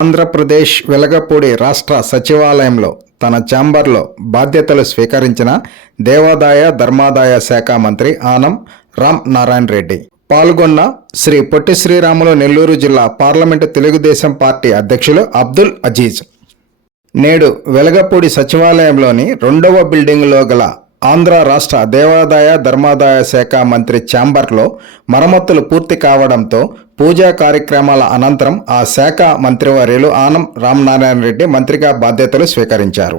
ఆంధ్రప్రదేశ్ వెలగపూడి రాష్ట్ర సచివాలయంలో తన ఛాంబర్లో బాధ్యతలు స్వీకరించిన దేవాదాయ ధర్మాదాయ శాఖ మంత్రి ఆనం రామ్ నారాయణ రెడ్డి పాల్గొన్న శ్రీ పొట్టి శ్రీరాములు నెల్లూరు జిల్లా పార్లమెంటు తెలుగుదేశం పార్టీ అధ్యక్షులు అబ్దుల్ అజీజ్ నేడు వెలగపూడి సచివాలయంలోని 2వ బిల్డింగ్లో గల ఆంధ్ర రాష్ట్ర దేవాదాయ ధర్మాదాయ శాఖ మంత్రి ఛాంబర్లో మరమ్మతులు పూర్తి కావడంతో పూజా కార్యక్రమాల అనంతరం ఆ శాఖ మంత్రివర్యులు ఆనం రామనారాయణ రెడ్డి మంత్రిగా బాధ్యతలు స్వీకరించారు.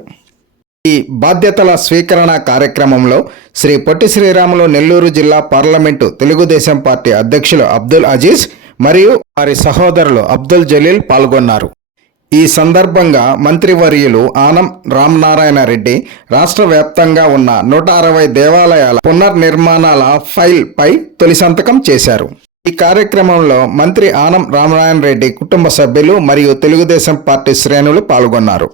ఈ బాధ్యతల స్వీకరణ కార్యక్రమంలో శ్రీ పొట్టి శ్రీరాములు నెల్లూరు జిల్లా పార్లమెంటు తెలుగుదేశం పార్టీ అధ్యక్షులు అబ్దుల్ అజీజ్ మరియు వారి సహోదరులు అబ్దుల్ జలీల్ పాల్గొన్నారు. ఈ సందర్భంగా మంత్రివర్యులు ఆనం రామనారాయణ రెడ్డి రాష్ట్ర వ్యాప్తంగా ఉన్న 160 దేవాలయాల పునర్నిర్మాణాల ఫైల్ పై తొలి సంతకం చేశారు. ఈ కార్యక్రమంలో మంత్రి ఆనం రామనారాయణ రెడ్డి కుటుంబ సభ్యులు మరియు తెలుగుదేశం పార్టీ శ్రేణులు పాల్గొన్నారు.